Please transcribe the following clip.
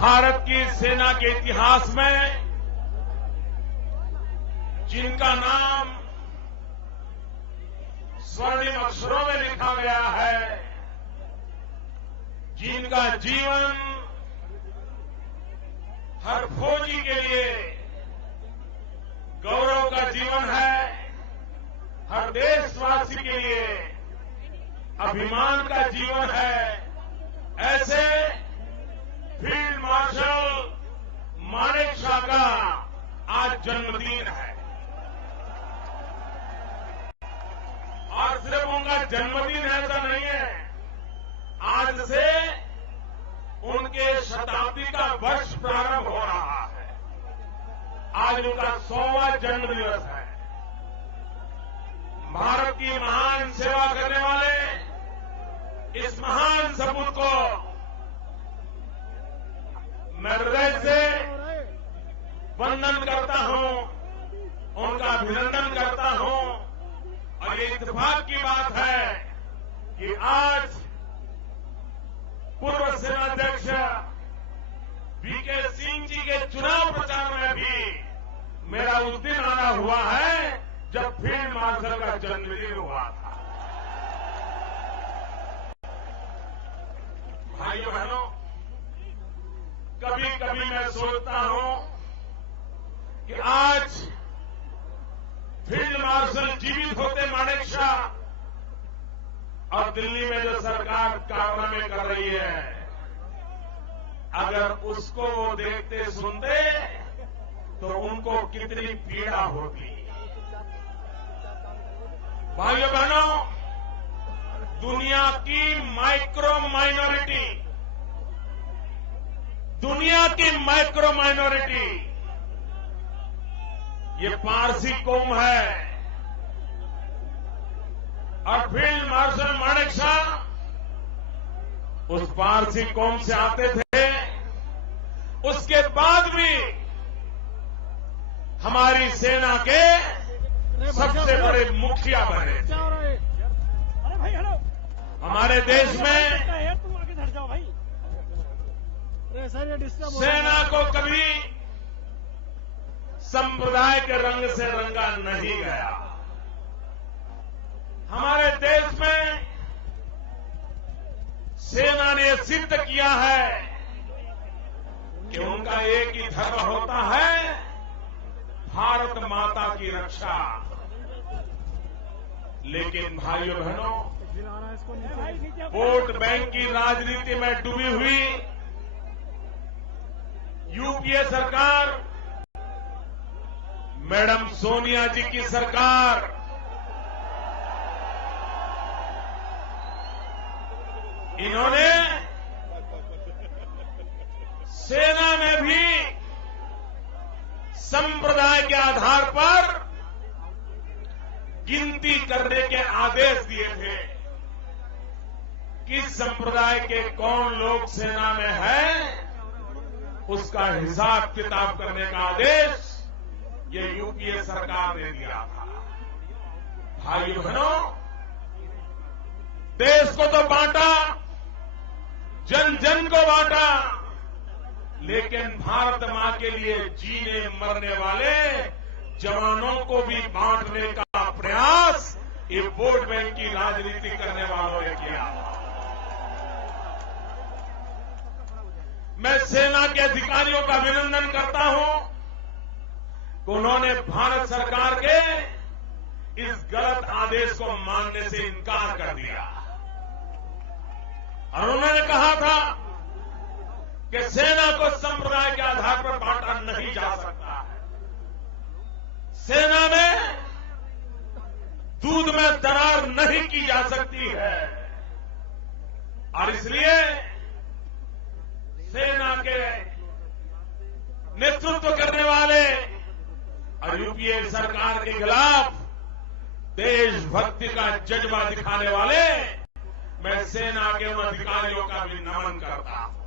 भारत की सेना के इतिहास में जिनका नाम स्वर्णिम अक्षरों में लिखा गया है, जिनका जीवन हर फौजी के लिए गौरव का जीवन है, हर देशवासी के लिए अभिमान का जीवन है, ऐसे फील्ड मार्शल मानेकशॉ का आज जन्मदिन है। और सिर्फ उनका जन्मदिन ऐसा नहीं है, आज से उनके शताब्दी का वर्ष प्रारंभ हो रहा है। आज उनका 100वां जन्म दिवस है। भारत की महान सेवा करने वाले इस महान सपूत को मैं हृदय से वंदन करता हूं, उनका अभिनंदन करता हूं। और ये इत्तेफाक की बात है कि आज पूर्व सेनाध्यक्ष वीके सिंह जी के चुनाव प्रचार में भी मेरा उस दिन आना हुआ है जब फील्ड मार्शल का जन्मदिन हुआ था। भाइयों बहनों, कभी कभी मैं सोचता हूं कि आज फील्ड मार्शल जीवित होते मानेकशॉ और दिल्ली में जो सरकार कारनामे कर रही है, अगर उसको वो देखते सुनते तो उनको कितनी पीड़ा होती। भाइयों बहनों, दुनिया की माइक्रो माइनॉरिटी ये पारसी कौम है। और फील्ड मार्शल मानेकशॉ उस पारसी कौम से आते थे, उसके बाद भी हमारी सेना के सबसे बड़े मुखिया बने थे। हमारे देश में सेना को कभी संप्रदाय के रंग से रंगा नहीं गया। हमारे देश में सेना ने सिद्ध किया है कि उनका एक ही धर्म होता है, भारत माता की रक्षा। लेकिन भाइयों बहनों, वोट बैंक की राजनीति में डूबी हुई यूपीए सरकार, मैडम सोनिया जी की सरकार इन्होंने सेना में भी संप्रदाय के आधार पर गिनती करने के आदेश दिए थे। किस संप्रदाय के कौन लोग सेना में हैं, उसका हिसाब किताब करने का आदेश ये यूपीए सरकार ने दिया था। भाइयों बहनों, देश को तो बांटा, जन जन को बांटा, लेकिन भारत मां के लिए जीने मरने वाले जवानों को भी बांटने का प्रयास ये वोट बैंक की राजनीति करने वालों ने किया। मैं सेना के अधिकारियों का अभिनंदन करता हूं कि उन्होंने भारत सरकार के इस गलत आदेश को मानने से इनकार कर दिया और उन्होंने कहा था कि सेना को संप्रदाय के आधार पर बांटा नहीं जा सकता है। सेना में दूध में दरार नहीं की जा सकती है और इसलिए सेना के नेतृत्व करने वाले और यूपीए सरकार के खिलाफ देशभक्ति का जज्बा दिखाने वाले मैं सेना के उन अधिकारियों का भी नमन करता हूं।